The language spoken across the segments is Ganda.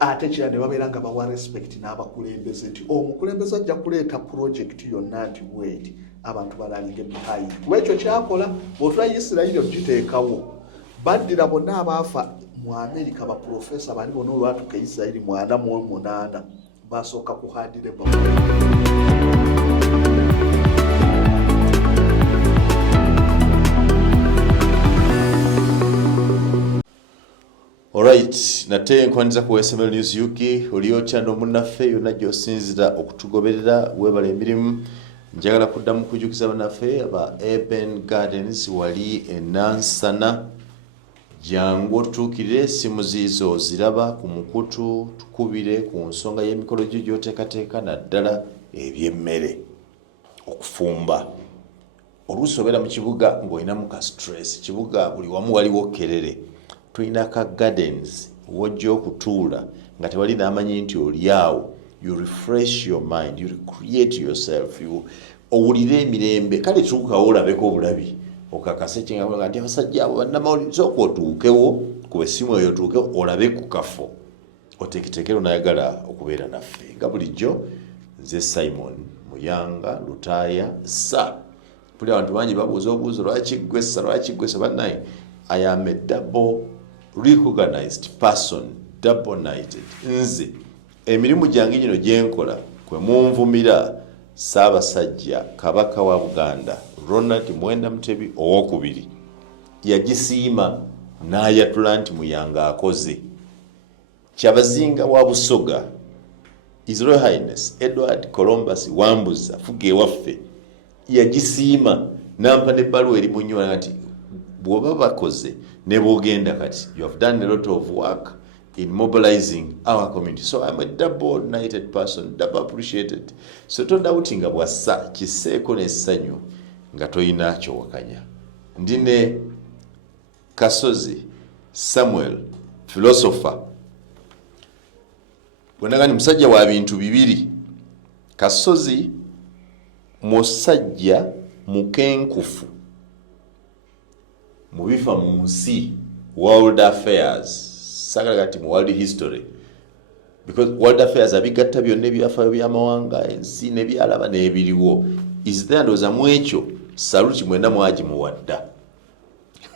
ate kira ne babeera nga bawa respect n'abakulembeze nti omukulembeze ajja kuleeta project yonna nti bweti abantu balalinge behind kuba ekyo kyakola bwotula Isirayiri ogiteekawo baddira bonna abaafa mu Amerika baprofesa bali bonna olwatuka Isirayiri 48 basooka kuhadire Alright, nate nkwanza ku SML News UK oliotya no munnaffe yonna gy'osinzira okutugoberera webala emirimu njagala kuddamu kujukiza bannaffe aba Eden Gardens wali enansana jangu otuukirire essimu ziizo ziraba ku mukutu tukubire ku nsonga y'emikolo gyo gy'oteekateeka naddala eby'emmere okufumba oluusi obeera mu kibuga ng'olinamu ka stress kibuga buli wamu waliwo kerere tulina ka gardens wojja okutuula nga tewali n'amanyi nti oliawo you refresh your mind, you recreate yourself, you owulire emirembe kale tuukawo olabeko obulabi okakase kinga nti abasajja abo bannamawulire sooka otuukewo ku essimu eyo otuukewo olabe ku kafo oteeketeekero nayagala okubeera naffe nga bulijjo nze Simon Muyanga Lutaaya sa buli abantu bangi babuuza obuuzo lwaki gwessa bannaye I am a double recognized person, double knighted. Nze emirimu gyange gino gyenkola kwe munvumira Ssaabasajja Kabaka wa Buganda Ronald Mwenda Mutebi owokubiri yagisiima n'ayatula nti Muyanga akoze Kyabazinga wa Busoga His Royal Highness Edward Columbus Wambuza Fuge waffe yagisiima nampa n'ebbaluwa eri munnyola nti bw'oba bakoze ne bw'ogenda kati you have done a lot of work in mobilizing our community. So I'm a double knighted person, double appreciated. So todautinga bwassa kiseeko n'essanyu nga toyina kyowakanya. Ndine Kasozi Samuel philosopher bwenagani musajja wa bintu bibiri. Kasozi musajja mukenkufu mubifa mu nsi world affairs sagala kati mu world history because world affairs abigatta byonna ebyafaayo by'amawanga ensi n'ebyalaba n'ebiriwo is there ndoza mu ekyo saluti mwenda mwaji muwadda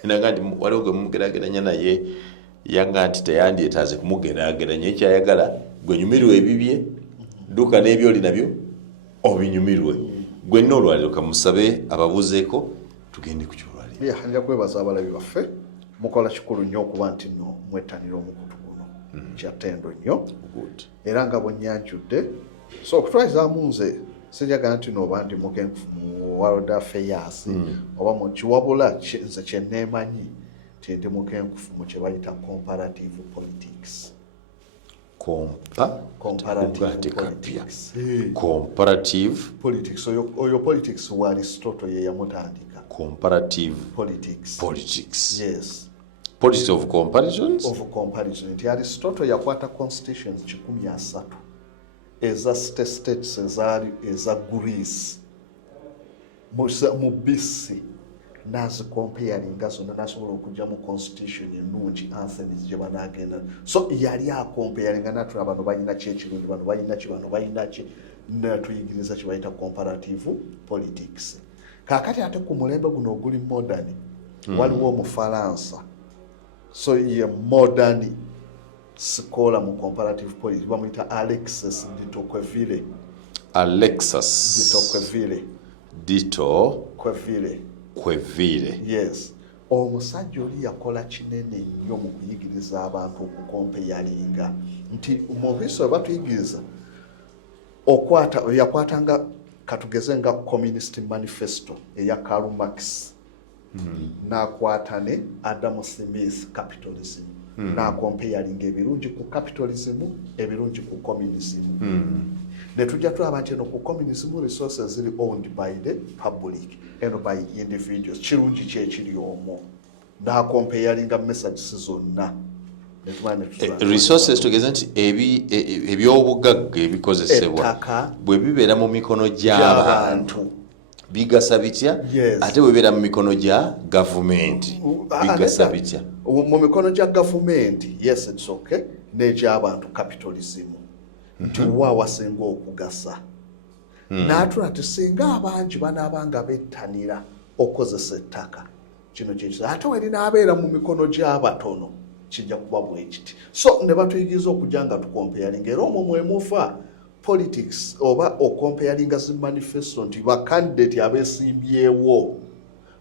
nanga nti waliwo gwe mugerageranya naye yanga nti teyandyetaaze kumugerageranya ekyayagala gwe nyumirwe ebibye duka n'ebyoli nabyo obinyumirwe gwenna olwaliro kamusabe ababuzeeko tugende ku kyolwaliro nja kwebaza abalabi baffe mukola kikulu nnyo okuba nti nno mwettanira omukutu guno kyatendo nnyo era nga bwenyanjudde so okutwalizaamu nze sijagala nti nooba ndi mukenkufu mu world affairs oba mu kiwabula nze kyenneemanyi nti ndi mukenkufu mu kye bayita comparative politics. Comparative politics oyo politics wa Aristotle ye yamutandika. Comparative politics. Yes. Politics of comparisons? Of comparison. Nti Aristotle yakwata constitutions 13 eza states eza Greece mu BC nazi comparinga zonna nasobola okujja mu constitution ennungi anthems gye banagenda so yali akomparinga natula bano balina kyekirungi bano balina ki bano balina ki natuyigiriza kye bayita comparative politics. Kakati ate ku mulembe guno oguli modern waliwo Omufalansa so ye modern scholar mu comparative politics bamuyita Alexis de Tocqueville. Yes. Omusajja oli yakola kinene nnyo mu kuyigiriza abantu okukompeyalinga nti mu biso batuyigiriza yakwatanga katugeze nga Communist Manifesto eya Karl Marx n'akwata ne Adam Smith Capitalism n'akompeyalinga ebirungi ku capitalism ebirungi ku communism. Ne tujja tulaba nti eno ku communism resources ziri owned by the public and by individuals kirungi kyekiri omwo n'akompeyalinga messages zonna resources tugeze nti ebyobugagga ebikozesebwa bwe bibeera mu mikono gy'abantu bigasa bitya ate bwe bibeera mu mikono gya gavumenti bigasa bitya mu mikono gya gavumenti yes it's okay n'egy'abantu capitalism nti wa wasinga okugasa n'atula nti singa abangi banaabanga bettanira okozesa ettaka kino kyekisa ate weri n'abeera mu mikono gy'abatono kijja kuba bwe kiti so ne batuyigiriza okujja nga tukompeyalinga era omwo mwemuva politics oba okompeyalinga zi manifesto nti bakandidate abeesimbyewo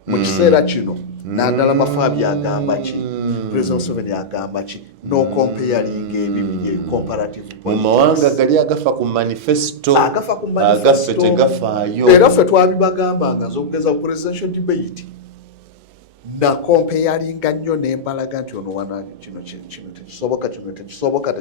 mu kiseera kino naddala Mafaabi agamba ki President Museveni agamba ki n'okompeyalinga ebibiri comparative mu mawanga gali agafa ku manifesto agaffe tegafaayo era ffe twabibagambanga z'okugeza ku presidential debate na kompeyalinga nnyo n'embalaga nti ono wana kino tekisoboka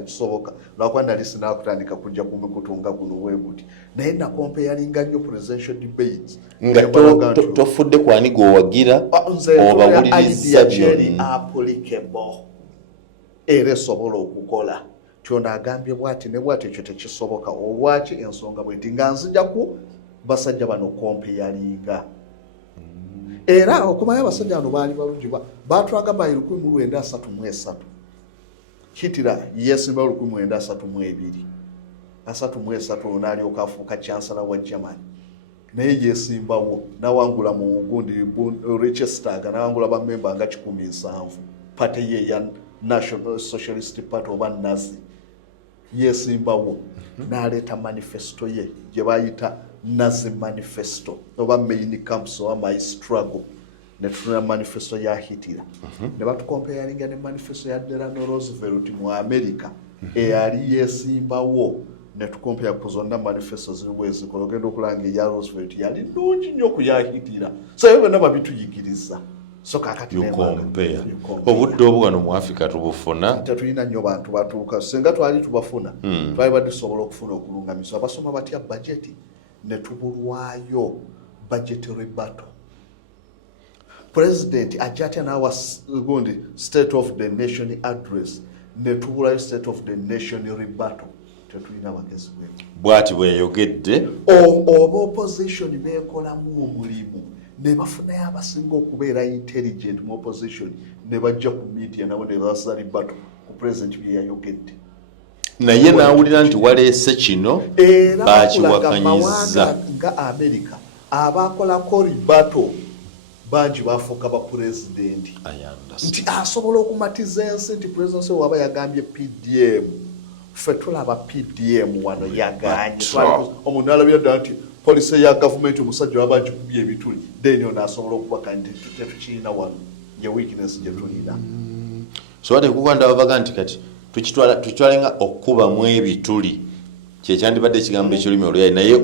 lwakuba nali sinaakutandika kujja kumikutunga guno bwe guti naye na kompeyalinga nnyo presidential debate nga tofudde kwani gwowagira obawuliriza byonna applicable era esobola okukola kyona agambye bwati ne bwati ekyo tekisoboka olwaki ensonga bweti nga nzija ku basajja bano kompeyalinga era okumanyi abasajja bano baali balungi batwaga bayi 1933 hitira yesimba 1932 n'alyoka afuuka chancellor wa Germany naye yesimbawo nawangula mu gundi Reichstag nawangula bamemba nga 17 party ye ya National Socialist Party oba Nazi yesimbawo n'aleeta manifesto ye gye bayita Nazi manifesto oba main camps oba my struggle netuna manifesto ya Hitler ne batukompeyalinga ne manifesto ya Delano Roosevelt mu America eyali yesimbawo netukompera ku zonna manifesto ziriwo ezikola ogenda okulanga eya Roosevelt yali nnungi nnyo ku ya Hitler so ebyo byonna babituyigiriza so kakati obudde obwano mu Africa tubufuna tetulina nnyo bantu batuuka singa twali tubafuna twali badusobola okufuna okulungamisa abasoma batya budget netubulwayo budgetary battle president ajja nawa gundi state of the nation address netubulayo state of the nation rebuttal tetulina bagezi bwati bweyogedde oba opposition beekolamu omulimu ne bafunayo abasinga okubeera intelligent mu opposition ne bajja ku media nabo ne basa rebuttal ku president bye yayogedde naye n'awulira nti waleese kino bakiwakanyiza nga America abakolako ribato bangi bafuuka ba pulezidenti nti asobola okumatiza ensi nti pulezidenti waba yagambye PDM ffe tulaba PDM wano yaganye omuntu alabira ddala nti polisi ya gavumenti omusajja waba agikubye ebituli then ono asobola okubaka nti tetukiina wano ye weakness gye tulina so ate kuganda babaga nti kati tukitwalenga okubamu ebituli kyekyandibadde ekigambo ekyolumi oluyali naye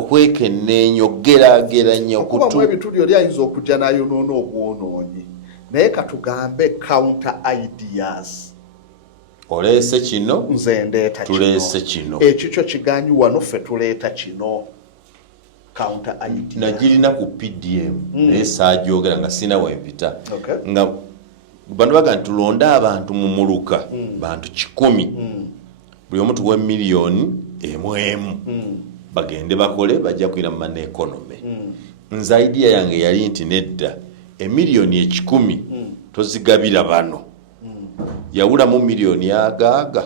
okwekenneenya okugeraageranya okubamu ebituli oli ayinza okujja nayonoona obwonoonyi naye katugambe counter ideas oleese kino nze ndeeta tuleese kino ekikyo kiganyi wano ffe tuleeta kino counter ideas nagirina ku PDM naye saajogera nga sina wempita nga bano baga nti tulonde abantu mu muluka bantu 10 buli omu tuwe miliyoni emu bagende bakole bajja kwira mu man economy nze idea yange yali nti nedda emiliyoni 10 tozigabira bano yawulamu miliyoni agaaga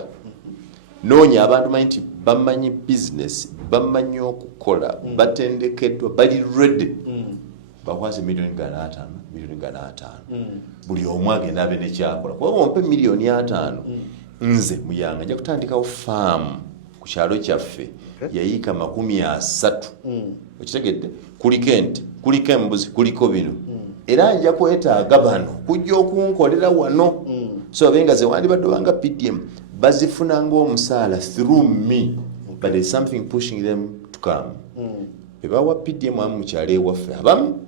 noonya abantu manyi nti bamanyi business bamanyi okukola batendekeddwa bali ready bakwase miliyoni 5 buli omu agenda abe nekyakola kuba ompe miliyoni 5 nze muyanga nja kutandikawo faamu ku kyalo kyaffe yayiika 30 okitegedde kuliko ente kuliko embuzi kuliko bino era nja kwetaaga bano kujja okunkolera wano so abenga ze wandibadde obanga PDM bazifuna ng'omusaala through me but there's something pushing them to come bebawa PDM amu mukyalo ewaffe abamu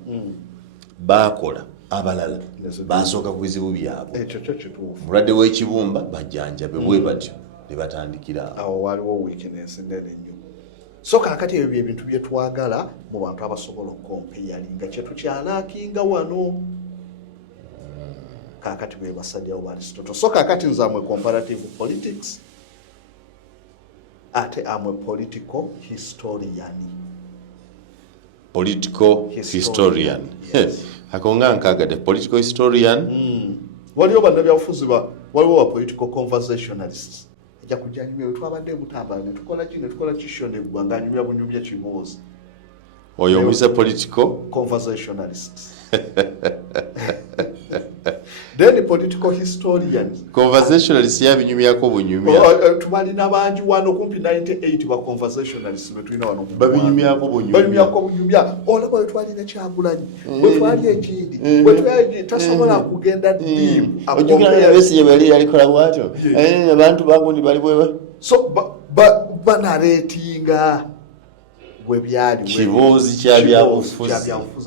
bakola abalala basooka ku bizibu byabwe ekyo kyo kituufu mulwadde w'ekibumba bajjanjabe bwe batyo ne batandikira awo waliwo weakness nene nnyo so kaakati ebyo byebintu bye twagala mu bantu abasobola okompeyalinga kyetukyalaakinga wano kaakati be basajjawo ba Aristotle so kaakati nzamwe comparative politics ate amwe political historian yes. Akonga nkagadde political historian waliyo bannabyabufuzi waliwo wa political conversationalists ejja kujja nyumya we twabadde mutambala ne tukola ki ne tukola kisho ne ggwanga nyumya bunyumya kimoozi oyo omuyise political conversationalists. Then the political historians conversationalists yabinyumyako bunyumya tubalina bangi wano kumpi 98 ba conversationalists betulina wano babinyumyako bunyumya olaba we twalina Kyagulanyi we twali ekindi we twali tasobola kugenda deep ojjukira Besigye bwe yalikola bwatyo abantu bagundi bali bwe so banareetinga bwe byali kibuuzi kyabyabufuzi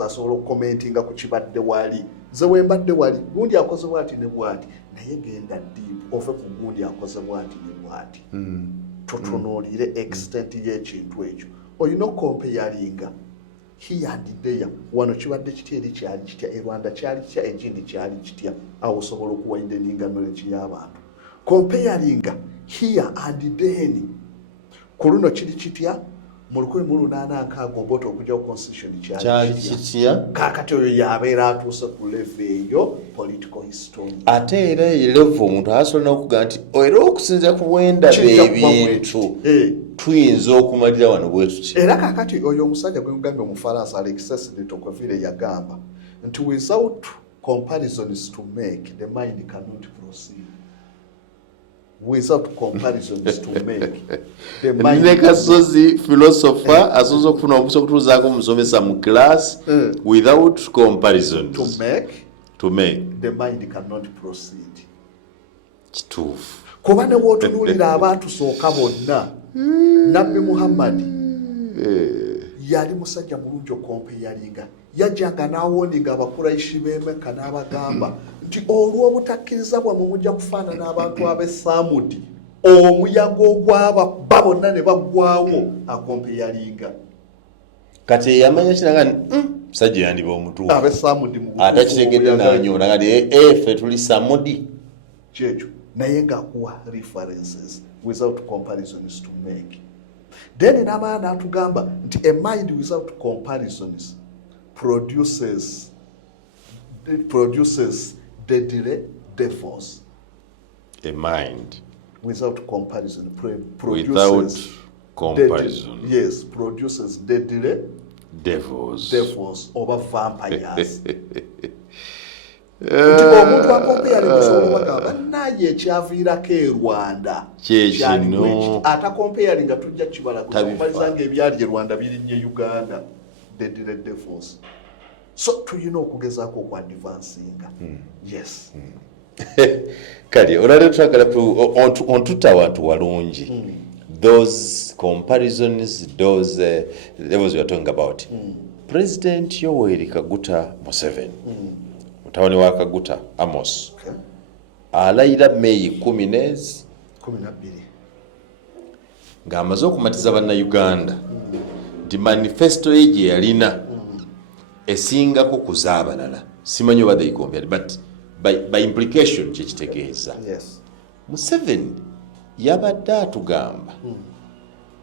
asobola okukomentinga ku kibadde wali nze wembadde wali gundi akoze bwati ne bwati naye genda deep ove ku gundi akoze bwati ne bwati tutunuulire extent y'ekintu ekyo olina okompeyalinga here and there wano kibadde kitya eri kyali kitya e Rwanda kyali kitya ekindi kyali kitya awo osobola okuwaideninga knowledge y'abantu comparinga here and then ku luno kiri kitya mu 1860 oboto okujja ku constitution kyali kitya kakati oyo yabeera atuuse ku level eyo political history ate era level omuntu asobola n'okugamba nti era okusinza ku bwenda b'ebintu tuyinza okumalira wano bwe tuti era kakati oyo omusajja gwe mugambye omufalansa Alexis de Tocqueville yagamba nti without comparisons to make the mind cannot proceed. Without comparisons to make the mind nekasozi philosopher asozo kufuna obuso kutuzaako musomesa mu class without comparisons to make the mind cannot proceed. Kituufu kuba ne wootunuulira abaatusooka bonna Nabbi Muhammad yali musajja mulungi okompeyalinga yajjanga n'awooninga abakuraishi b'Emeka n'abagamba nti olw'obutakkiriza bwammwe mujja kufaanana abantu ab'e Samudi omuyaga ogwaba bonna ne baggwawo akompeyalinga kati yamanya kiraga musajja yandiba omutuufu ab'e Samudi atakitegedde n'anyola kati ffe tuli Samudi kyekyo naye ng'akuwa references without comparisons to make. Then n'amala n'atugamba nti a mind without comparisons produces deadly devils. A mind without comparison produces yes, produces deadly devils over vampires. Nti omuntu akompeyali musobola bagamba naye ekyaviirako e Rwanda kyekino atakompeyali nga tujja kibala kumaliza ng'ebyali e Rwanda birinnye Uganda deadly devils. So tulina okugezaako okwadvansinga. Yes. kale olwaleero twagala ontuta abantu walungi those comparisons, those levels we are talking about. President Yoweri Kaguta Museveni mutawani wa Kaguta Amos alayira May 12 ng'amaze okumatiza bannayuganda nti manifesto ye gye yalina esingako kuzaabalala simanyi oba they compared but by implication kyekitegeeza. Museveni yabadde atugamba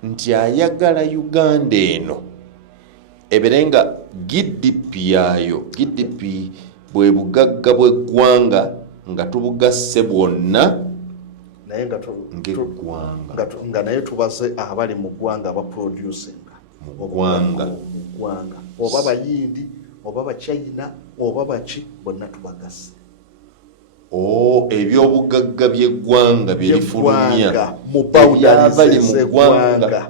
nti ayagala Uganda eno eberenga GDP yayo GDP bwe bugagga bw'eggwanga nga tubugasse bwonna naye nga naye tubaze abali mu ggwanga abaproducinga mu ggwanga oba bayindi oba bachina oba bachi bonna tubagasse ebyobugagga by'eggwanga byerifulumya abali mu ggwanga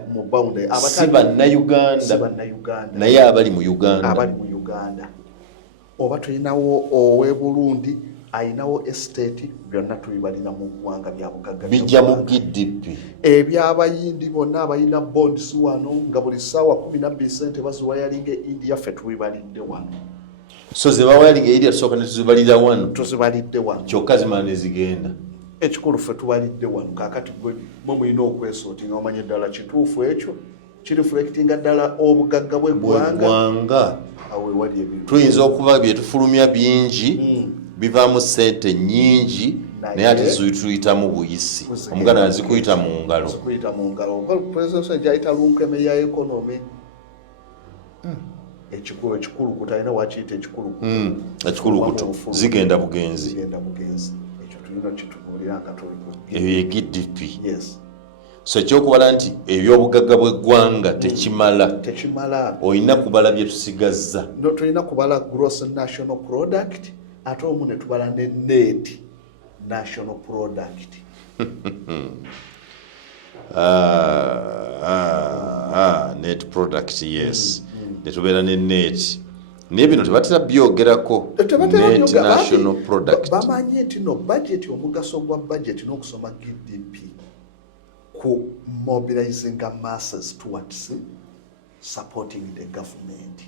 si bannayuganda naye abali mu Uganda oba tulinawo ow'e Burundi ayinawo estate byonna tubibalina mu ggwanga bya bugagga bijja mu GDP ebyabayindi bonna abalina bonds wano nga buli ssaawa 12 sente baziwayalinga India ffe tubibalidde wano. So ze bawayalinga India tusooka ne tuzibalira wano tuzibalidde wano kyokka zimala ne zigenda ekikulu ffe tubalidde wano kaakati gwe mwe mulina okwesootinga omanye eddala kituufu ekyo kiriflectinga ddala obugagga bw'eggwanga awe wali ebintu tuyinza okuba byetufulumya bingi bivaamu sente nnyingi naye ate tuyitamu buyisi omuganda azikuyita mu ngalo president gyayita lunkeme ya economy ekikulu kutalina wakiyita ekikulu kutu zigenda bugenzi ekyo tulina kitunuulira nga tuli ku eyo ye GDP. yes. So ekyokubala nti ebyobugagga bw'eggwanga tekimala olina kubala bye tusigazza. No, tulina kubala gross national product ate omu ne tubala ne net national product. Net product, yes. Netubeera ne net. Naye bino tebatera byogerako net national product. Bamanyi nti no budget, omugaso gwa budget n'okusoma GDP ku mobilizing masses towards supporting the government.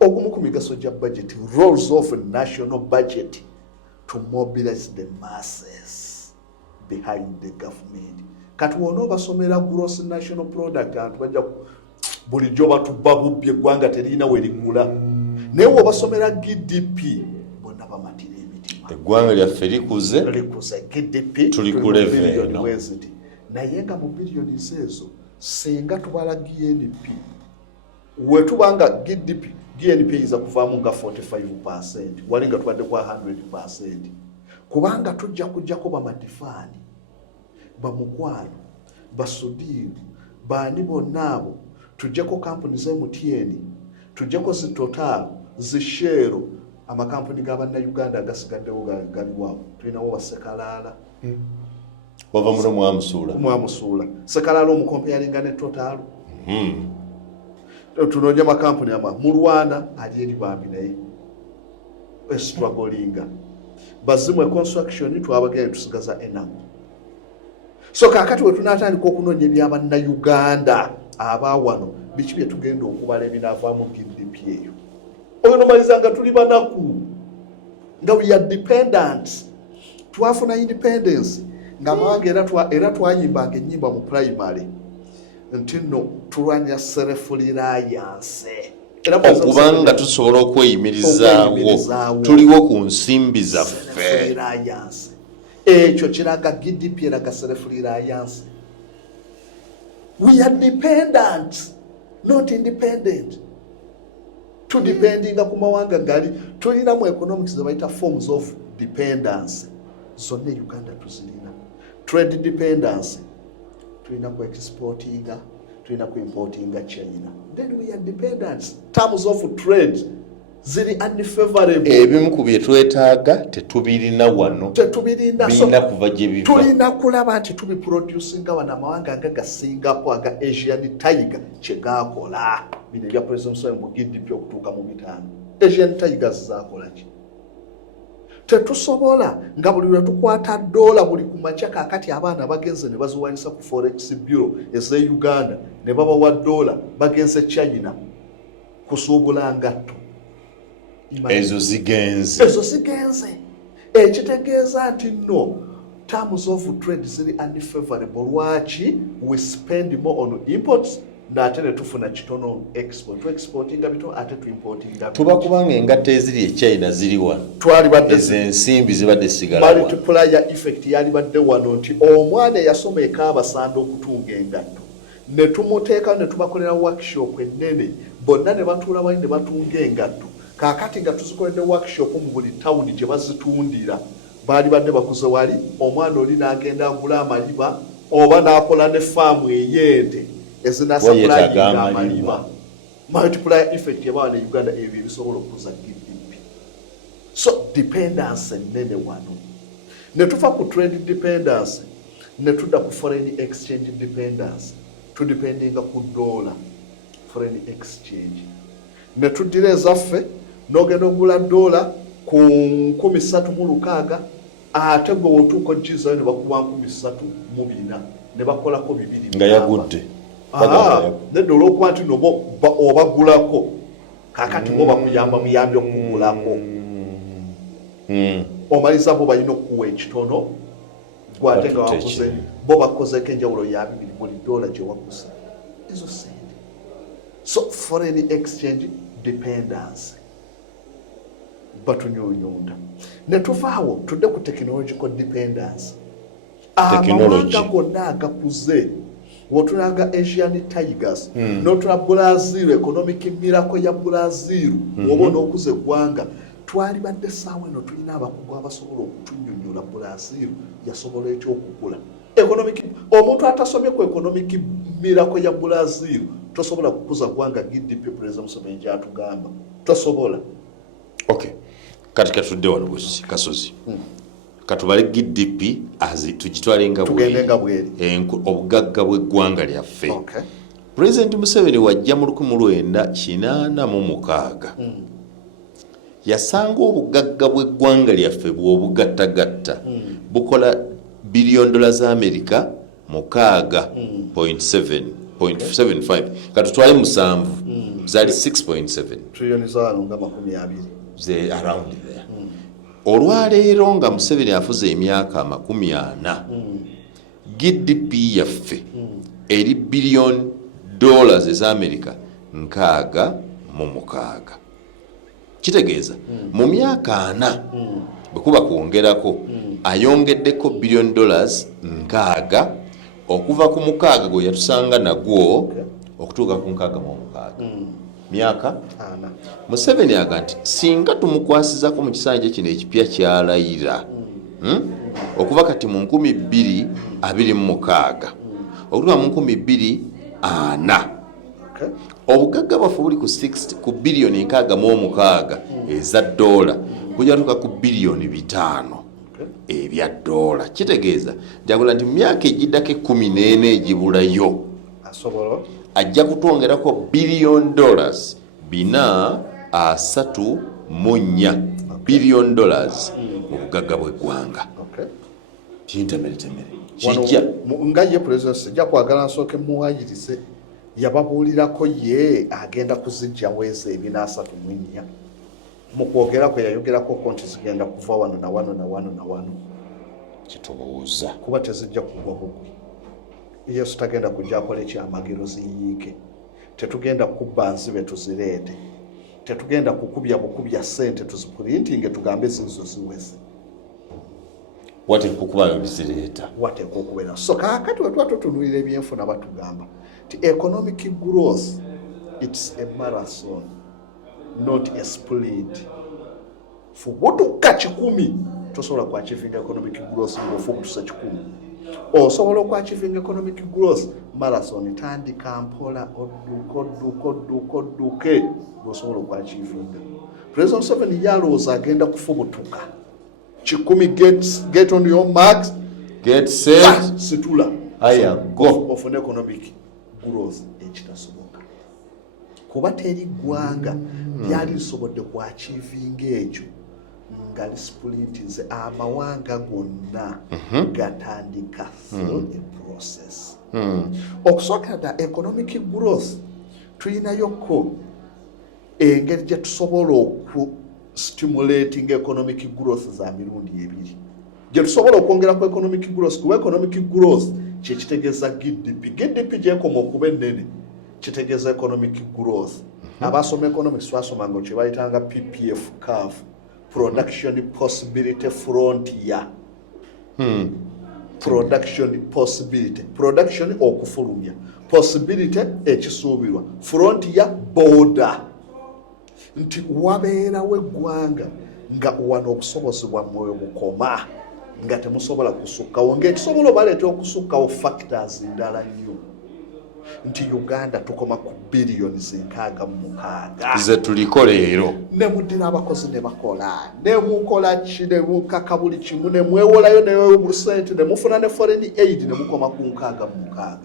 Ogumu ku migaso gya budget, roles of national budget to mobilize the masses behind the government. Kati wona obasomera gross national product antu bajja bulijjo batubba bubbi eggwanga terina weringula. Naye obasomera GDP bonna bamatira emitima. Eggwanga lyaffe likuze GDP tuli ku level eno. Naye nga mu billioni ezo singa tubala GNP wetubanga GNP iza kuvaamu nga 45%, wali nga tubadde kwa 100%, kubanga tujja kujjako bamadifaani bamukwano basudiru bani bonna abo, tujjako kampuni za MTN, tujjako zi Total, zi Shell, amakampuni g'Abannayuganda agasigaddewo galiwawo. Tulinawo Basekalaala wava muno mwamusuula Sekalaala omukompeyalinga ne Total. Tunoonya amakampuni mu Rwanda ali eri bambi naye strugglinga. Bazimu construction twabagenda tusigaza enamu. So kakati we tunatandika okunoonya eby'Abannayuganda abawano biki bye tugenda okubala ebinaavaamu GDP eyo. Onomaliza nga tuli banaku nga we are dependent. Twafuna independence nga mange era twayimbanga ennyimba mu primary nti nno tulwanya self-reliance. Okubanga tusobola okweyimirizaawo tuliwo ku nsimbi zaffe. Ekyo kiraga GDP eraga self-reliance. We are dependent, not independent. Tudependinga ku mawanga gali. Tulina mu economics ze bayita forms of dependence. Zonna Uganda tuzirina. Trade dependence. Tulina ku exportinga, tulina ku importinga China. Then we are dependent. Terms of trade ziri unfavorable. Ebimu ku bye twetaaga tetubirina wano. Birina kuva gye biva. Tulina kulaba nti tubiproducinga wano amawanga nga Singapore, aga Asian Tiger kye gaakola. Bino ebya presidential mu GDP okutuuka mu 5. Asian Tigers zaakola ki? Tetusobola nga buli lwe tukwata dola buli ku makya kakati abaana bagenze ne baziwanisa ku Forex Bureau eze Uganda ne babawa dola bagenze China kusuubula ngatto. Ezo zigenze. Ekitegeeza nti no terms of trade ziri unfavorable. Lwaki? We spend more on imports n'ate ne tufuna kitono export. Tu exportinga bito ate tu importinga. Tuba kubanga engatte eziri e China ziri wano. Twali badde ensimbi zibadde sigala wano. Multiplier effect yali badde wano nti omwana yasoma ekaabasanda okutunga engatto. Ne tumuteeka ne tubakolera workshop ennene. Bonna ne batuula wali ne batunga engatto. Kakati nga tuzikolede workshop mu buli town gye bazitundira. Baali badde bakuze wali omwana oli n'agenda agula amaliba oba n'akola ne faamu ey'ente ezinasapulayiga amaliba. Multiplier effect yabawa ne Uganda ebyo ebisobola okuza GDP. So dependence ennene wano. Ne tufa ku trade dependence ne tudda ku foreign exchange dependence. Tudependinga ku dollar foreign exchange. Ne tuddira ezaffe n'ogenda ogula dola ku 3,600 ate gwe wotuuka ogizayo ne bakuba 3,400 ne bakolako 200 nga yagudde. Nedda olw'okuba nti nobo obagulako kakati bo bakuyamba muyambi okugulako. Omaliza bo balina okuwa ekitono gwate nga wakuze bo bakozeko enjawulo ya 2 buli dola gye wakuze ezo sente. So foreign exchange dependence batunyonyonda. Ne tuvaawo tudde ku technological dependence. Amawanga gonna agakuze wotulaga Asian Tigers n'otula Brazil, economic miracle ya Brazil woba n'okuze eggwanga twali badde essaawa eno tulina abakugu abasobola okutunnyonnyola Brazil yasobola etya okukula omuntu atasomye ku economic miracle ya Brazil tosobola kukuza gwanga GDP President Museveni gyatugamba tosobola. Okay, kati katudde wano bweki Kasozi katubale GDP tugitwale nga bweri obugagga bw'eggwanga lyaffe. Okay. President Museveni wajja mu 1986 yasanga obugagga bw'eggwanga lyaffe bw'obugattagatta bukola $billion za America 6.75 katutwale musanvu zali 6.7 trillion nga 20 ze around there. Olwaleero nga Museveni afuze emyaka 40 GDP yaffe eri $billion eza America 6.6 kitegeeza mu myaka 4 bwekuba kwongerako ayongeddeko $6 billion okuva ku 6 gwe yatusanga nagwo okutuuka ku 6 myaka 4. Museveni aga nti singa tumukwasizako mu kisanja kino ekipya kyalayira okuva kati mu 2026 okutuuka mu 2040 obugagga bwaffe buli ku 60 ku billion 6.6 eza dola kujja tuka ku billion 5 ebya dola. Kitegeeza njagula nti myaka egiddako 14 egibulayo ajja kutwongerako $4 billion 434 billion mu bugagga bw'eggwanga. Kintemeretemere kijja nga ye president ajja kwagala nsooke muwayirize yababuulirako ye agenda kuzijja mwezi 34 mu kwogera kwe yayogerako konti zigenda kuva wano na wano na wano na wano kitubuuza kuba tezijja kugwa bugwi. Yesu tagenda kujja akola ekyamagero ziyiike, tetugenda kubba nzibe tuzireete, tetugenda kukubya sente tuzipurintinge tugambe zizo ziweze wateekwa okubayo bizireeta wateekwa okubeera. So kaakati we tuba tutunuulira ebyenfuna batugamba ti economic growth it's a marathon not a sprint. Fubutuka 10 tosobola ku achieving economic growth ng'ofubutusa 10. Osobola ku achieving economic growth marathon tandika mpola odduke osobola ku achieving. President Museveni yalowooza agenda kufubutuka 10 get on your marks get set situla aya go of an economic growth ekitasoboka kuba teri ggwanga lyali lisobodde ku achieving ekyo nga lispulintinze amawanga gonna gatandika through a process. Okusookera ddala economic growth tulinayoko engeri gye tusobola okustimulating economic growth za mirundi ebiri gye tusobola okwongera ku economic growth kuba economic growth kyekitegeeza GDP gyekoma okuba ennene kitegeeza economic growth. Abasoma economics twasomanga kye bayitanga PPF curve, production possibility frontier. Production possibility, production okufulumya, possibility ekisuubirwa, frontier border. Nti wabeerawo eggwanga nga wano obusobozi bwammwe bukoma nga temusobola kusukkawo ng'ekisobola obaleeta okusukkawo factors ndala nnyo nti Uganda tukoma ku billions 66 ze tuliko leero ne muddira abakozi ne bakola ne mukola kide mukaka buli kimu ne mwewolayo ne sente ne mufuna ne foreign aid ne mukoma ku 66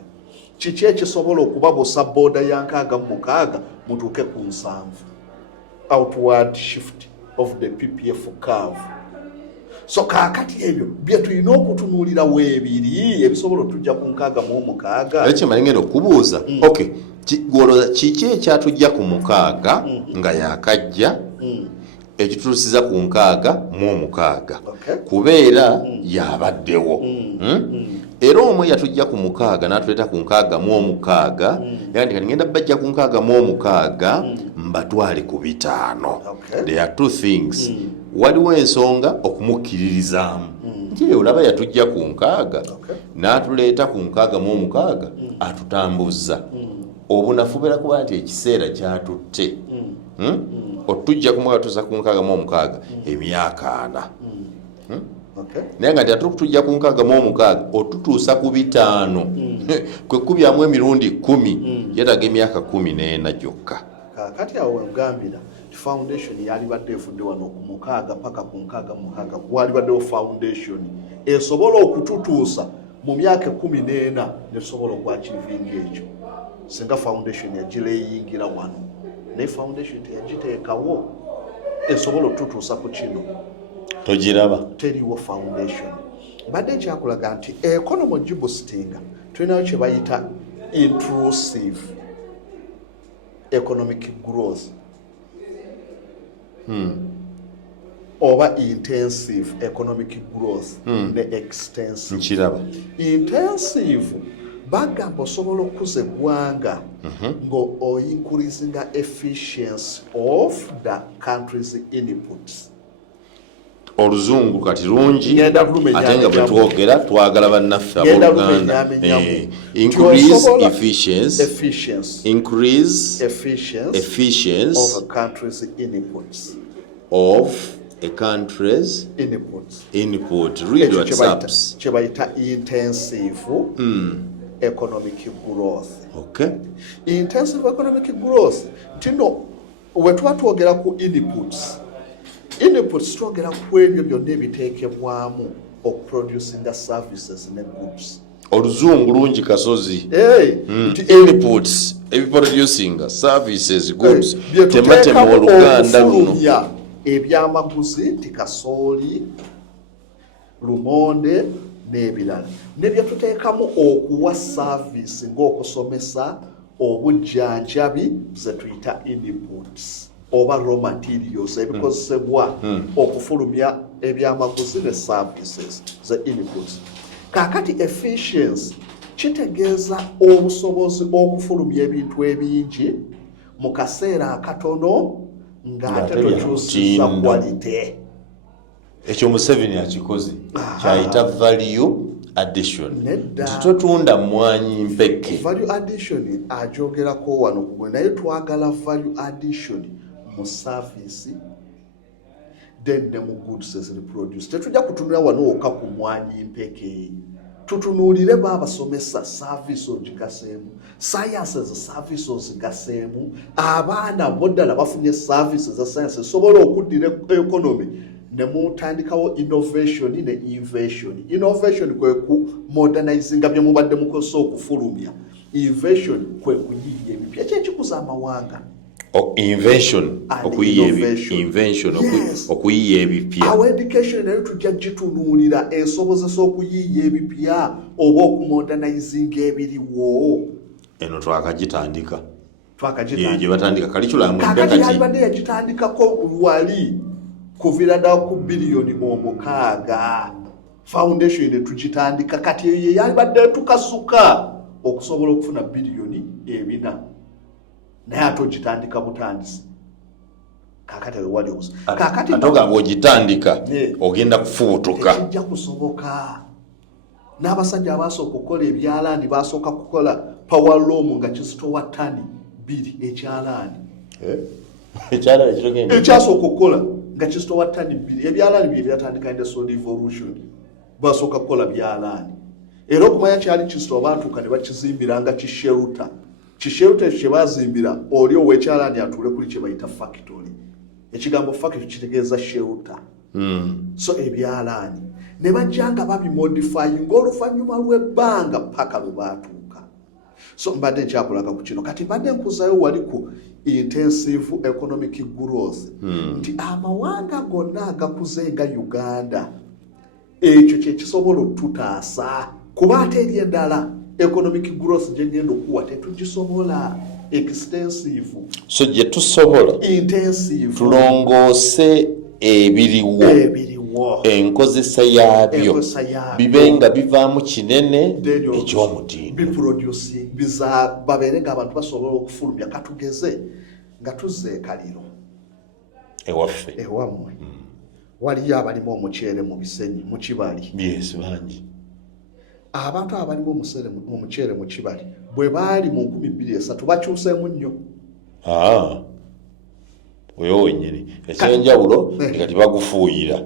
kiki ekisobola okubabuusa booda ya 66 mutuuke ku 7 outward shift of the PPF curve. So kaakati ebyo bye tulina okutunuulira weebiri ebisobola tujja ku 66 ekyo malengendo okubuuza okay gwoloza kiki ekyatujja ku 6 nga yakajja ekitutusiza ku 66 kubeera yabaddewo era omwe yatujja ku 6 n'atuleeta ku 66 yandi kati ngenda bajja ku 66 mbatwale ku 5. There are two things. Waliwo ensonga okumukkiririzaamu nti olaba yatujja ku 6 n'atuleeta ku 66 atutambuzza obunafu beera kuba nti ekiseera kyatutte otujja ku mwaka tusa ku 66 emyaka 4 Okay. naye nga ate tujja ku 66 otutuusa ku 5 kwe kubyamu emirundi 10 yetaga emyaka 14 gyokka. Kakati awo wengambira foundation yali badde efudde wano ku 6 paka ku 66 wali baddewo foundation esobola okututuusa mu myaka 14 nesobola okwachivinga ekyo singa foundation yagireyingira wano naye foundation teyagiteekawo esobola okututuusa ku kino togiraba teriwo foundation. Badde kyakulaga nti economy gibusitinga tulinayo kye bayita intrusive economic growth oba intensive economic growth ne extensive. nkiraba Intensive bagamba osobola okukuza eggwanga ngo increasinga efficiency of the country's inputs. oluzungu kati lungi Ngenda kulumenya ate nga bwe amenyamu. twogera twagala bannaffe Ngenda abooluganda. kulumenya amenyamu. Increase Osobola- efficiency efficiency increase efficiency efficiency of a country's inputs. of a country's Inputs. input. Read Ekyo what's up. kye bayita intensive economic growth. Okay. Intensive economic growth tino we tuba twogera ku inputs twogera ku ebyo byonna ebiteekebwamu okuproducinga services ne goods. oluzungu lungi kasozi. Nti Inputs ebiproducing services goods bye tematema tuteekamu oluganda luno. okufulumya ebyamaguzi nti kasooli lumonde n'ebirala ne bye tuteekamu okuwa service ng'okusomesa obujjanjabi ze tuyita inputs oba raw materials ebikozesebwa okufulumya ebyamaguzi ne services ze inputs. Kakati efficiency kitegeeza obusobozi okufulumya ebintu ebingi mu kaseera akatono ng'ate tokyusiza quality. ekyo Museveni akikoze kyayita value addition. Nedda. Nti totunda mwanyi mpeke. Value addition ajogerako wano kugwe naye twagala value addition mu service then ne mu goods eziri produce. Tetujja kutunula wano wokka ku mwanyi mpeke. Tutunuulire baabasomesa service ogigaseemu, sciences service ozigaseemu, abaana bo ddala bafunye service za science esobola okuddira economy ne mutandikawo innovation ne invention. Innovation kwe ku modernizinga bye mubadde mukozesa okufulumya. Invention kwe kuyiiya ebipya kyekikuza amawanga. Invention And okuyiiya innovation. invention Yes. okuyiiya ebipya. Our education nayo tujja gitunuulira esobozesa okuyiiya ebipya oba okumodernizinga ebiriwo. eno twakagitandika. Gye Twakagitandika. batandika curriculum Kakati empya kati. yalibadde yagitandikako lwali kuvira ddala ku biliyoni 6 foundation ne tugitandika kati eyo yalibadde tukasuka okusobola okufuna biliyoni 4 naye ate ogitandika butandisi. Kakati wali obusa. Kakati atogamba ogitandika Yeah. ogenda kufubutuka. tekijja kusoboka. N'abasajja abasooka okukola ebyalaani basooka kukola power loom nga kisitowa ttani 2 ekyalaani. ekyala ekirogenda Ekyasooka okukola nga kisitowa ttani 2 ebyalaani bye byatandika industrial revolution basooka kukola byalaani. Era okumanya kyali kisitowa baatuuka ne bakizimbira nga kisheruta. Kisheruta ekyo kye bazimbira oli ow'ekyalaani atuule kuli kye bayita factory. Ekigambo factory kitegeeza sheruta. So ebyalaani ne bajja nga babimodifying oluvannyuma lw'ebbanga paka lwe baatuuka. So mbadde nkyakulaga ku kino kati mbadde nkuzayo wali ku intensive economic growth nti amawanga gonna agakuze nga Uganda ekyo kye kisobola okututaasa kuba ate eri endala economic growth gye ngenda okuwa tetugisobola. Extensive so gye tusobola intensive tulongoose ebiriwo enkozesa yaabyo bibe nga bivaamu kinene eky'omutindo. biproduce babeere ng'abantu basobola okufulumya. Katugeze nga tuzze ekaliro ewaffe ewammwe waliyo abalimu omuceere mu bisenyi mu kibali. yes bangi. Abantu abalimu omuceere mu kibali bwe baali mu 2003 bakyuseemu nnyo. oyo wenyini ekyenjawulo kati bagufuuyira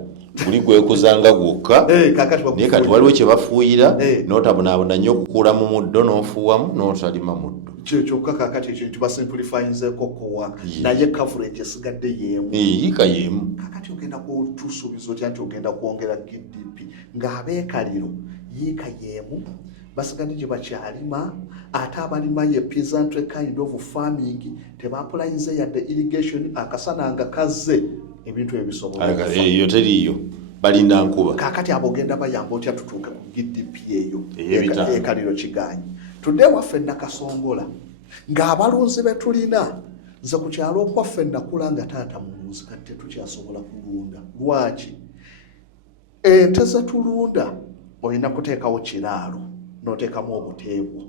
guli gwekuzanga gwokka naye kati waliwo kye bafuuyira n'otabonaabona nnyo okukuula mu muddo n'ofuuwamu n'otalima muddo kyokka kakati ekintu basimplifyinzeeko kowa naye coverage esigadde yeemu yika yeemu kakati ogenda kutusuubiza otya nti ogenda kwongera GDP ng'abeekaliro yiika yeemu basigadde gye bakyalima ate abalima ye peasantry kind of farming tebapulayinze yadde irrigation akasana nga kazze ebintu ebisobola eyo teriiyo balinda nkuba kakati abo ogenda bayamba otya tutuuke ku GDP eyo ekaliro kiganyi tudde waffe Nakasongola ng'abalunzi be tulina nze ku kyalo okwaffe nakula nga taata mulunzi kati tetukyasobola kulunda lwaki ente ze tulunda olina kuteekawo kiraalo n'oteekamu obuteebwo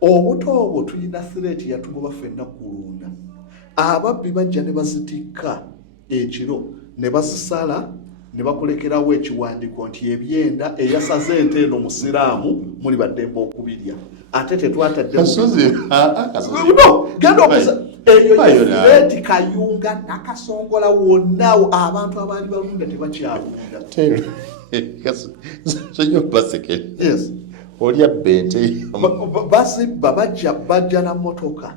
obuto obwo tulina threat yatugoba ffenna kulunda ababbi bajja ne bazitikka ekiro ne bazisala ne bakulekerawo ekiwandiiko nti ebyenda eyasaze ente eno musiraamu muli baddembe okubirya ate tetwatadde eyo yeti Kayunga Nakasongola wonna abantu abaali balunda tebakyalunda yes olya bente basibba bajja na motoka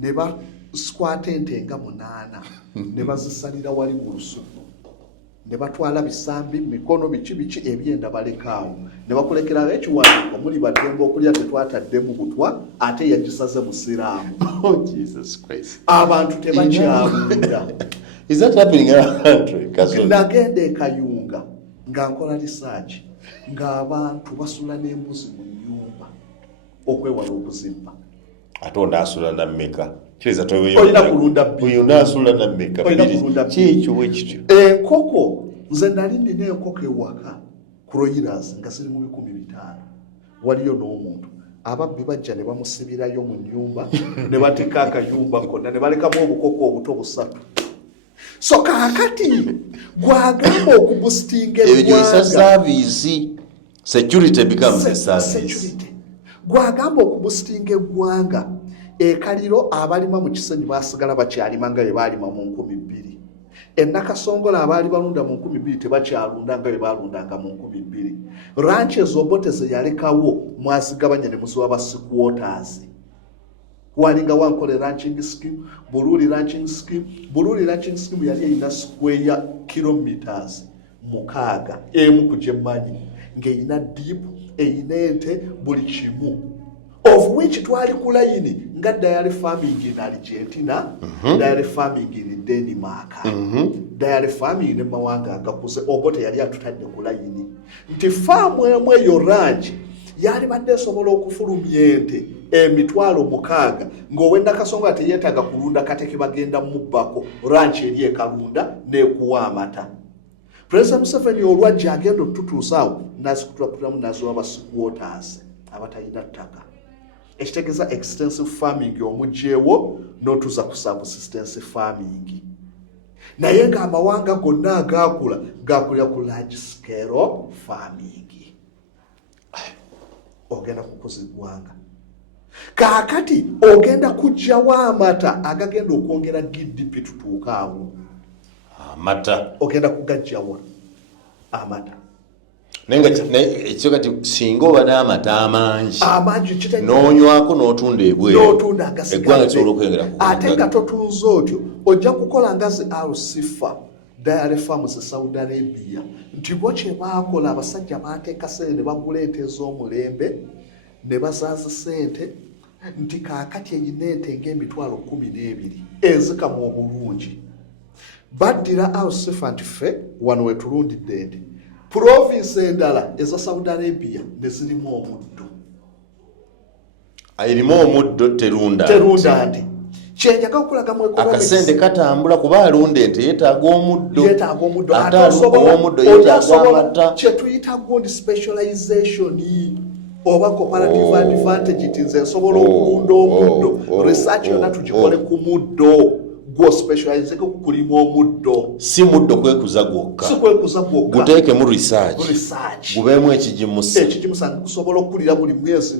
ne baskwata ente nga 8 ne bazisalira wali mu lusuku ne batwala bisambi mikono biki ebyenda balekaawo ne bakulekerawo ekiwandiiko muli baddembe okulya tetwataddemu butwa ate yagisaze musiraamu abantu tebakyalunda nagenda e Kayunga nga nkola research ng'abantu basula n'embuzi mu nnyumba okwewala okuzimba ate onaasula nammeka olina kulunda onaasula nammeka kikyo wekityo enkoko nze nali nina enkoko ewaka broilers nga ziri mu 500 waliyo n'omuntu ababbi bajja ne bamusibirayo mu nnyumba ne bateeka akayumba konna ne balekamu obukoko obuto 3 so kakati gwagamba okubustinga service security becomes a service gwagamba okubustinga eggwanga ekaliro abalima mu kisenyi basigala bakyalima nga bye baalima mu 2000 Nakasongola abaali balunda mu 2000 tebakyalunda nga bye baalundanga mu 2000 ranches obote ze yalekawo mwazigabanya ne muziwa ba squatters walinga wankole ranching scheme Bururi ranching scheme yali erina square kilometers 6 emu kujemanyi ng'erina deep erina ente buli kimu of which twali ku layini nga dairy farming in Argentina dairy farming in Denmark dairy farming ne mawanga agakuze obote yali atutadde ku layini nti farm emwe yo ranch yali badde esobola okufulumya ente emitwalo 6 ng'owe Nakasongola teyeetaaga kulunda kateke bagenda mubbako ranch eri ekalunda n'ekuwa amata President Museveni olwajja agenda okututuusaawo n'azikutulakutulamu n'aziwa ba squatters abatalina ttaka ekitegeeza extensive farming omugyeewo n'otuuza ku subsistence farming naye ng'amawanga gonna agaakula gaakulira ku large scale farming ogenda kukuza eggwanga kaakati ogenda kuggyawo amata agagenda okwongera GDP tutuuka awo amata ogenda kugaggyawo amata ekyo kati singa oba n'amata amangi n'onywako n'otunda ebweru eggwanga kisobola okwengera ate nga totunze otyo ojja kukola nga zi Al-Sifa dairy farms Saudi Arabia nti bo kye baakola abasajja baateeka ssente ne bagula ente ez'omulembe ne basaaza ssente nti kaakati eyina ente ng'emitwalo 12 ezikamu obulungi baddira Al-Sifa nti ffe wano wetulundidde ente province endala eza Saudi Arabia ne zirimu omuddo ayirimu omuddo terunda nti kyenjaga okulagamu akasente katambula kuba alunda ente yeetaaga omuddo ate omuddo yeetaaga amata kyetuyita gundi specialization oba cooperative advantage ti nze nsobola okulunda omuddo research yonna tugikole ku muddo gwo specialize ku kulima omuddo si muddo kwekuza gwokka guteekemu research gubeemu ekigimusa gusobola okulira buli mwezi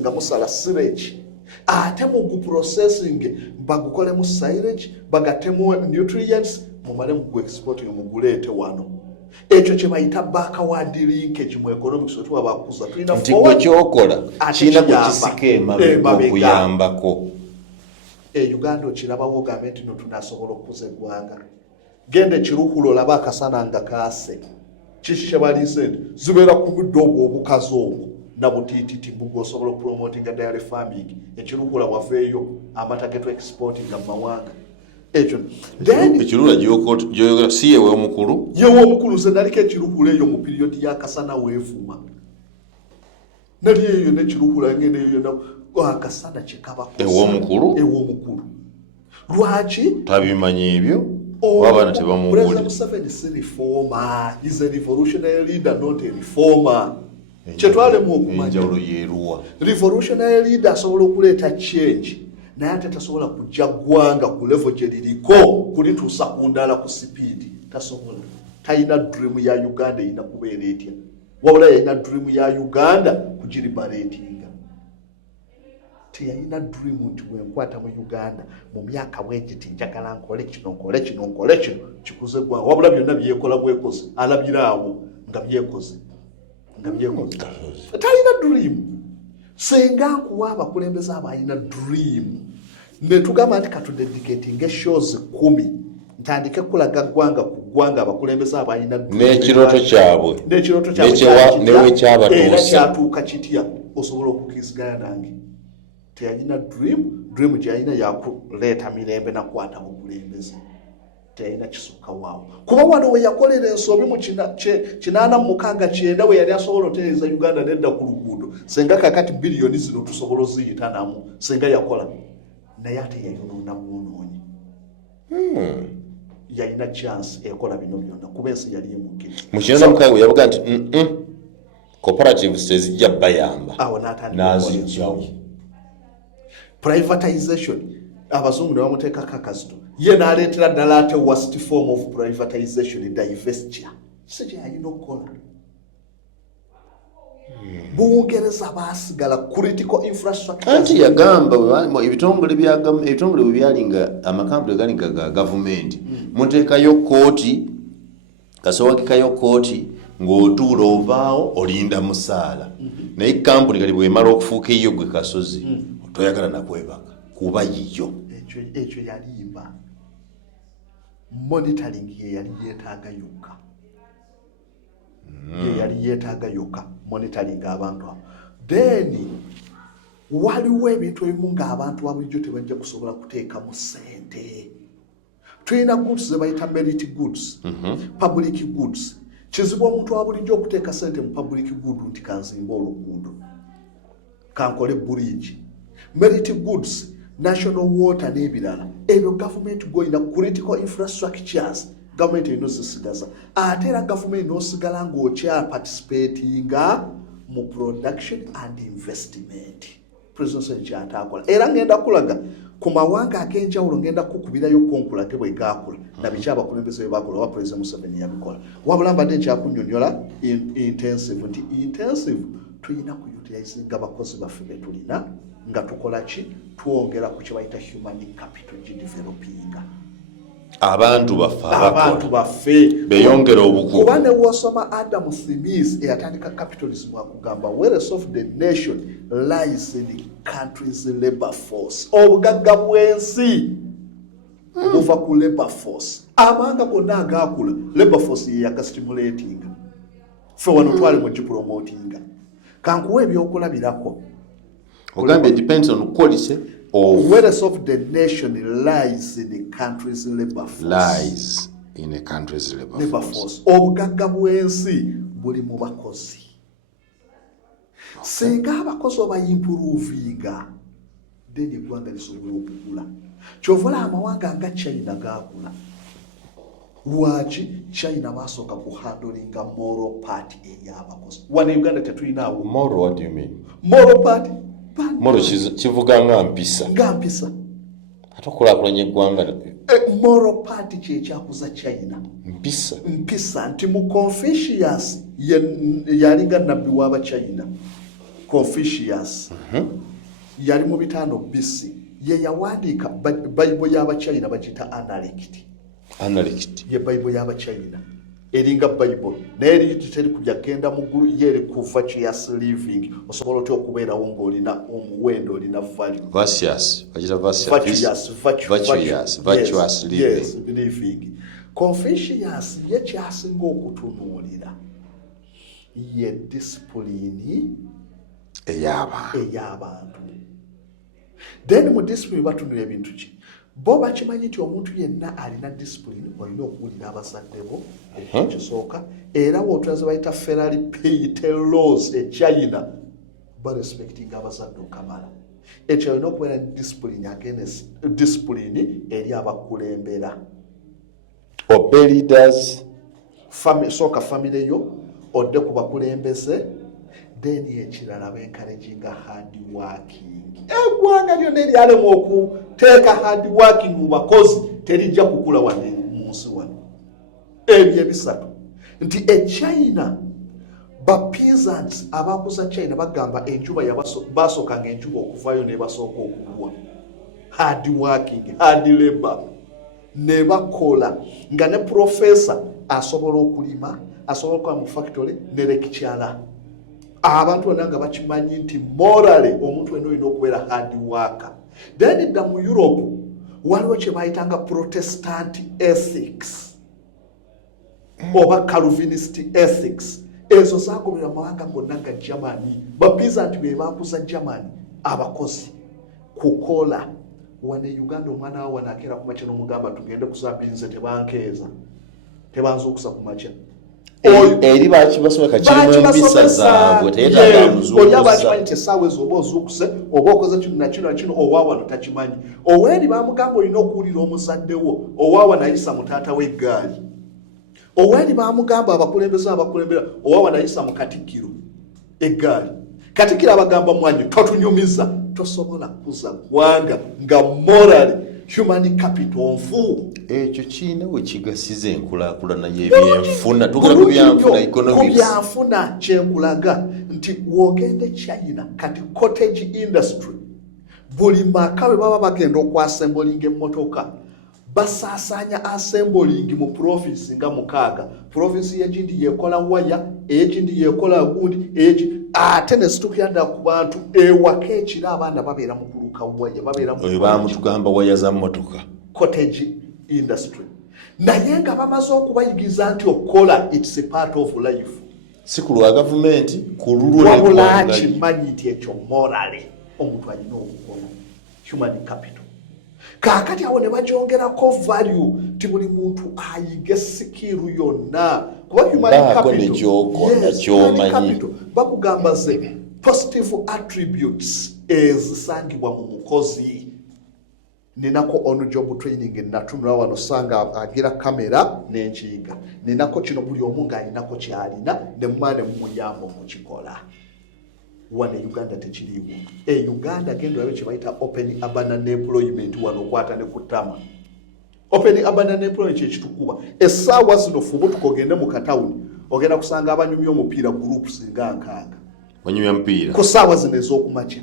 nga musala silage ate mu processing bagukolemu silage bagatemu nutrients mumale mu export muguleete wano ekyo kye bayita backward linkage mu economics otuwa bakuza tulina nti gwe kyokola kiina gwe kisika emabega okuyambako. Uganda okirabawo ogambe nti no tunasobola okuza eggwanga genda ekiruhulo olaba akasana nga kaase kiki kye baliise nti zibeera ku budde obwo obukazi obwo na butiititi mbuga osobola okupromotinga dairy farming ekiruhula wafeeyo amata getu exportinga mu mawanga ekyo ekirula gyoyogera si yewe omukulu nze naliko ekiruhula eyo mu piriyodi y'akasana weevuma nali eyo nekiruhula ngenda eyo akasana kyekabakosa ew'omukulu lwaki tabimanyi ebyo wabana tebamuwulira. President Museveni si reformer, is a revolutionary leader, not a reformer. Kyetwalemu okumanya enjawulo yeeruwa revolutionary leader asobola okuleeta change naye ate tasobola kujja ggwanga ku level gye liriko kulituusa ku ndala ku sipiidi tasobola. Talina dream ya Uganda erina kubeera etya wabula yalina dream ya Uganda kugiribaleetinga. Teyalina dream nti bwenkwata mu Uganda mu myaka bwegiti njagala nkole kino kikuze ggwanga wabula byonna byekola bwekoze alabira awo nga byekoze. Talina dream. Senga nkuwa abakulembeze abalina dream netugamba nti katudedicating shows 10 ntandike kulaga ggwanga ku ggwanga abakulembeze abalina n'ekirooto kyabwe newe kyatuuka kitya osobola okukizigana nange. Teyalina dream gyalina yakuleeta mirembe nakwata bukulembeze teyalina kisukka waawo kuba wano we yakolera ensobi mu 869 we yali asobola otereeza Uganda nedda ku luguudo senga kakati biliyoni zino tusobola oziyita namu senga yakola naye ate yayonoona mwonoonyi yalina chance ekola bino byonna kuba ensi yali emukkiriza mu 1996 yavuga nti cooperatives tezijja bayamba awo n'azijjawo. Privatization abazungu ne bamuteekako akazito ye n'aleetera ddala ate worst form of privatization divestiture si gye yalina okukola. Bungereza baasigala critical infrastructure anti yagamba ebitongole bwe byalinga amakampuni galinga ga gavumenti muteekayo kooti kasowakikayo kooti ng'otuula ovaawo olinda musaala naye kampuni kali bwemala okufuuka eyo gwe kasozi toyagala nakwebaka kuba yiyo ekyo yalimba monitoring ye yali yeetaaga yokka monitoring abantu abo then waliwo ebintu ebimu ng'abantu abulijjo tebajja kusobola kuteekamu ssente. Tulina goods ze bayita merit goods public goods. Kizibu omuntu abulijjo okuteeka ssente mu public good nti kanzimba oluguudo kankole bridge. Merit goods national water n'ebirala ebyo government goyina critical infrastructures government erina ozisigaza ate era government n'osigala ng'okya participatinga mu production and investment. President kyatakola era ngenda kulaga ku mawanga ag'enjawulo ngenda kukubirayo konkulate bwe gaakula na biki abakulembeze bwe bakola wa President Museveni yabikola wabula mbadde nkyakunnyonnyola intensive nti intensive tulina kuyutilizinga abakozi baffe be tulina nga tukola ki twongera ku kye bayita human capital developinga abantu baffe beyongera obukugu kuba ne wosoma Adam Smith eyatandika capitalism akugamba wealth of the nation lies in the country's labor force. Obugagga bw'ensi buva ku labor force. Amanga gonna agaakula labor force ye yakastimulatinga ffe wano twali mu gipromotinga kankuwa ebyokulabirako ogambye it depends on quality of wealth of the nation lies in the country's labor force. Labor force. Obugagga bw'ensi buli mu bakozi. Senga abakozi obayimpuruvinga then eggwanga lisobola okukula. Kyovula amawanga nga China gaakula. Lwaki China basooka kuhandolinga moral part ey'abakozi. Wano Uganda tetulinawo. Moral, what do you mean? Moral part. Moral kivuga nga mpisa. Ate okulaakulanya eggwanga. Moral part kyekyakuza China. Mpisa nti mu Confucius yalinga nabbi w'aba China. Confucius yali mu 5 BC ye yawandiika Bible y'Abachina bagita Analect ye Bible y'Abachina eringa Bible naye teri kujja genda mu ggulu ye eri ku virtuous living osobola otya okubeerawo ng'olina omuwendo olina virtuous living. Confucius ye kyasinga okutunuulira ye discipline ey'abantu. Then mu discipline batunula ebintu ki bo bakimanyi nti omuntu yenna alina discipline olina okuwulira abazadde bo ekisooka era wotulaze bayita Ferrari Paytel laws e China barespectinga abazadde okamala ekyo olina okubeera discipline against discipline eri abakulembera obey leaders sooka family yo odde ku bakulembeze then ekirala bencouraginga hard working. Eggwanga lyonna eryalema okuteeka hard working mu bakozi terijja kukula wane mu nsi wano. Ebyo ebisatu nti China ba peasants abakuza China bagamba enjuba basookanga enjuba okuvaayo ne basooka okugwa. Hard working, hard labor. Ne bakola nga ne professor asobola okulima asobola okukola mu factory ne lecturer. Abantu bonna nga bakimanyi nti morale omuntu wenna olina okubeera hard worker. Then dda mu Europe waliwo kye bayitanga Protestant ethics oba Calvinist ethics. Ezo zagoberera amawanga gonna ga Germany. Bapizanti be bakuza Germany abakozi kukola. Wane Uganda omwana wa wanakera ku makya n'omugamba tugende kusabinze tebankeeza tebanza okusa ku makya eri bakibasomeka kirimu empisa zaabwe teyetaaga muzuukusa oya bakimanyi nti essaawa ezo oba ozuukuse oba okoze kino nakino owaawa takimanyi oweeri bamugamba olina okuwulira omuzadde wo owaawa nayisa mu taata w'eggaali oweeri bamugamba abakulembera owaawa nayisa mu katikkiro eggaali katikkiro abagamba mwanyi totunyumiza tosobola kuza gwanga nga morale human capital nfu ekyo kiina we kigasiza enkulaakulana y'ebyenfuna tugera ku byanfuna economics byanfuna kyenkulaga nti wogende China kati cottage industry buli maka bwe baba bagenda okwasembolinga emmotoka basaasaanya assembling mu province nga 6 province y'egindi yekola waya ey'egindi yekola gundi ate ne situkiranda ku bantu ewaka ekiro abaana babeera mu kuluka waya babeera mu bamutugamba waya za mmotoka cottage industry naye nga bamaze okubayigiza nti okukola it's a part of life si ku lwa gavumenti ku lulwo wabula kimanyi nti ekyo morale omuntu alina okukola human capital. Kaakati awo ne bagyongerako value ti buli muntu ayige sikiru yonna kuba human capital bakugamba ze positive attributes ezisangibwa mu mukozi. Ninako on job training natunula wano sanga agira kamera n'enkiyiga ninako kino buli omu ng'alinako kyalina ne mumane mumuyamba okukikola. Wane Uganda tekiriwo. Uganda gendo yabe kye bayita open urban employment wano kwata ne kutama. Open urban employment kye kitukuba. Essaawa zino fubo tukogende mu katawuni ogenda kusanga abanyumya omupiira groups nga 6. Banyumya mpira. Ku ssaawa zino ez'okumakya.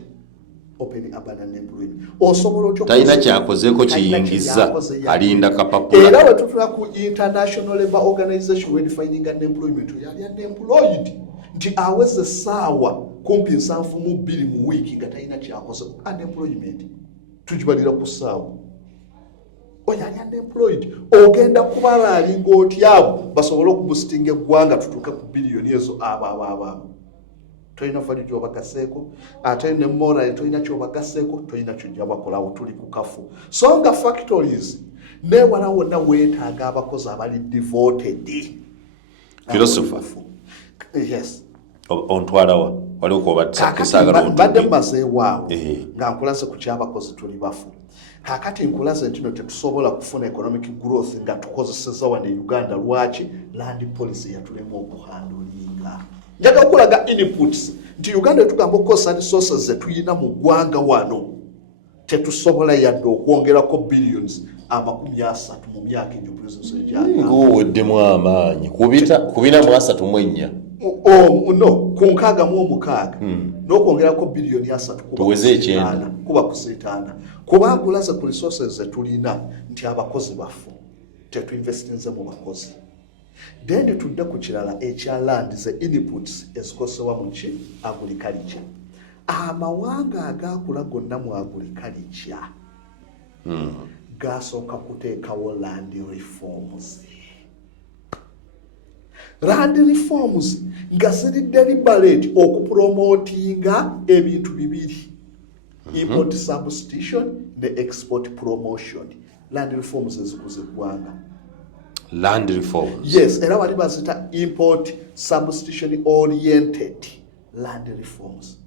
Open urban employment. Osobola otyo talina kyakozeeko kiyingiza alinda kapapula. Era wetutula ku International Labour Organization when finding an employment yali unemployed. Nti aweze ssaawa kumpi 7 mu wiiki nga talina kyakoze unemployment tugibalira ku ssaawa oyo ali unemployed ogenda kubala alinga otyabo basobole okubusitinga eggwanga tutuuke ku biliyoni ezo abo tolina fali gyobagaseeko ate ne morale tolina kyobagaseeko tolina kyojja bakolawo tuli ku kafu so nga factories newala wonna weetaaga abakozi abali devoted philosopher. Yes. Ontwalawa waliwo kubatsakisagala badde mazeewaawo nga nkulaze ku kyabakozi tuli bafu kakati nkulaze ntino tetusobola kufuna economic growth nga tukozeseza wane Uganda lwaki land policy yatulema okuhandolinga njaga okulaga inputs nti Uganda etugamba okukosa resources zetuyina mu ggwanga wano tetusobola yadde okwongerako billions 30 mu myaka egyo president ejja ng'oweddemu amaanyi kubina mu 34 no ku 6 n'okwongerako biliyoni 3 kuba kusiitaana kuba agulaze ku resources zetulina nti abakozi bafu tetuinvestinze mu bakozi then tudde ku kirala ekya land ze inputs ezikozesebwa mu ki agriculture amawanga agakula gonna mu agriculture gasooka kuteekawo land reforms nga ziri deliberate okupromotinga ebintu bibiri import substitution ne export promotion. Land reforms ezikuze eggwanga. Land reforms, yes, era wali bazita import substitution oriented land reforms,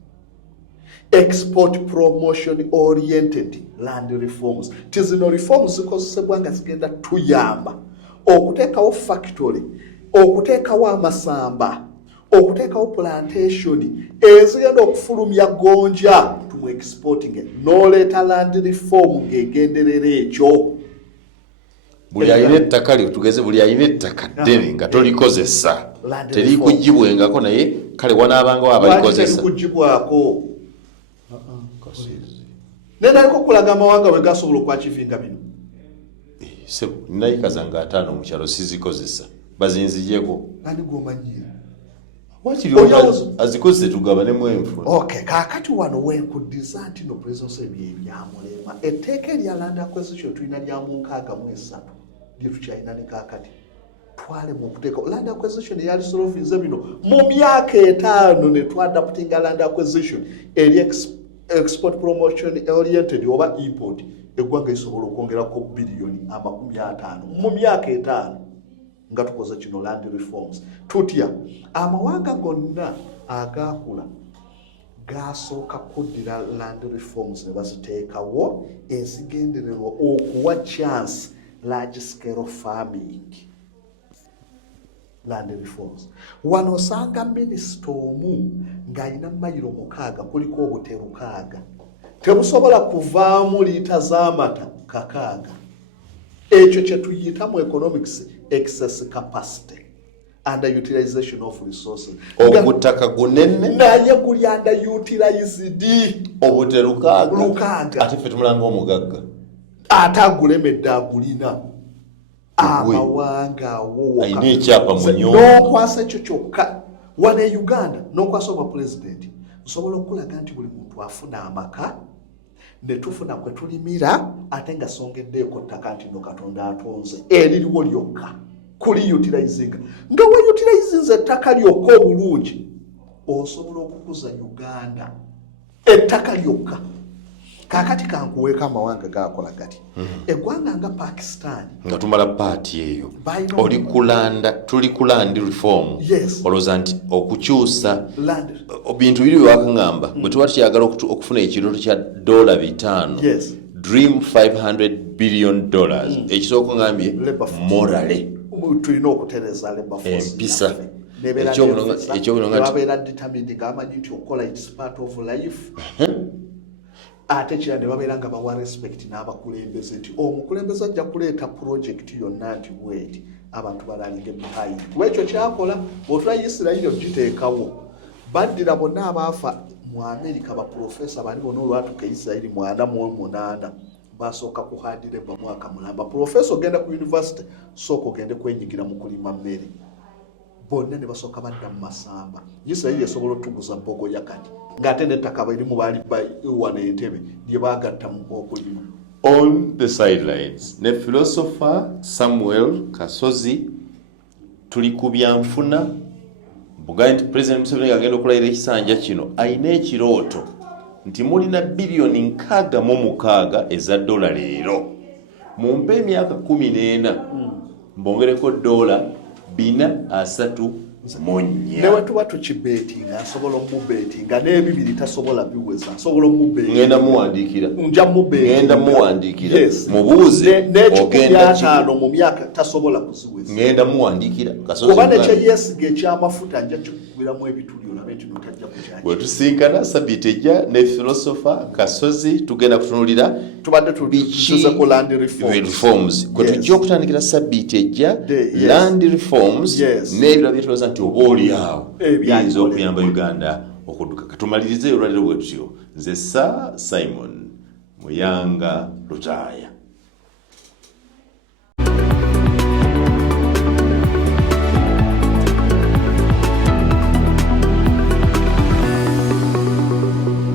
export promotion oriented land reforms. Tizino reforms zikozesebwa nga zigenda tuyamba okuteekawo factory, okuteekawo amasamba, okuteekawo plantation ezigenda okufulumya gonja tumu exporting it. Noleeta land reform ng'egenderera ekyo. buli ayina ettaka lyo tugeze buli ayina ettaka ddene nga tolikozesa terikugibwengako naye kale wanaabangawo abalikozesa terikugibwako nenaliko kulaga amawanga bwe gasobola okwakivinga bino. sebo ninayikaza nga 5 mu kyalo sizikozesa bazinzijeko ani gomanyire wakiri azikozese tugabanemu enfuna. Okay, kaakati wano wenkuddiza nti no presidency ebyamulema etteeka erya land acquisition tulina lya mu 63 lye tukyalina ne kaakati twale mu kuteeka land acquisition eyali solvinze bino mu myaka 5 ne twadaputinga land acquisition eri export promotion oriented oba import eggwanga isobola okwongerako biliyoni 50 mu myaka 5 nga tukoze kino land reforms. Tutya amawanga gonna agakula gasooka kuddira land reforms ne baziteekawo ezigendererwa okuwa chance large scale farming. Land reforms wano osanga minisita omu ng'alina mayiro 6 kuliko obutero 6 tebusobola kuvaamu liita z'amata 6. Ekyo kye tuyita mu economics excess capacity, underutilization of resources. Obutaka gunene naye guli underutilized. Obutero 6 ate ffe tumulanga omugagga ate agulemedde agulina. Amawanga awo ayina ekyapa mu nnyumba n'okwasa ekyo kyokka wane e Uganda n'okwasa obwa president nsobola okulaga nti buli muntu afuna amaka ne tufuna kwe tulimira ate nga songeddeeko ttaka nti no Katonda atonze eririwo lyokka kuli utilizing nga we utilizinze ettaka lyokka obulungi osobola okukuza Uganda ettaka lyokka. Kakati kankuweeka amawanga gakola gati eggwanga nga Pakistan nga tumala paati eyo oli kulanda tuli ku land reform. Yes. Olowooza nti okukyusa bintu biri byewakangamba bwe tuba tukyagala okufuna ekirooto kya $5. Yes. Dream $500 billion ekisooka ngambye morale tulina okutereza labor force empisa babeera determined ng'amanyi nti okola its part of life. Ate kira ne babeera nga bawa respect n'abakulembeze nti omukulembeze ajja kuleeta project yonna nti bweti abantu balalinge behind. Kuba ekyo kyakola bw'otula Isirayiri ogiteekawo baddira bonna abaafa mu Amerika baprofesa bali bonna olwatuka Isirayiri 48 basooka kuhadire ba mwaka mulamba. Profesa ogenda ku university sooka ogende kwenyigira mu kulima mmere bonna ne basooka badda mu masamba. Isirayiri esobola otuguza bogoya kati ng'ate n'ettaka balimu baali wana Entebbe lye baagatta mu okulima. On the sidelines ne philosopher Samuel Kasozi tuli ku byanfuna Buganda nti President Museveni agenda okulayira ekisanja kino ayina ekirooto nti mulina biliyoni 66 eza dola leero mumpe emyaka 14 mbongereko $434. Newe tuba tukibetinga asobola omubetinga n'ebibiri tasobola biweza asobola omubetinga ngenda muwandiikira nja mubetinga ngenda muwandiikira mubuuze ogenda 5 mu myaka tasobola kuziweza ngenda muwandiikira Kasozi kuba nekyeyesiga ekyamafuta nja kikubiramu ebituli olabe nti notajja kukyaki bwe tusinkana sabbiiti ejja ne philosopher Kasozi tugenda kutunulira tubadde tuzuze ku land reforms kwe tujja okutandikira sabbiiti ejja land reforms n'ebirala bye tulowooza nti oba oli awo biyinza Byalikolebwa. okuyamba Uganda okudduka. Katumalirize olwaliro bwe tutyo. Nze Sir Simon Muyanga Lutaaya.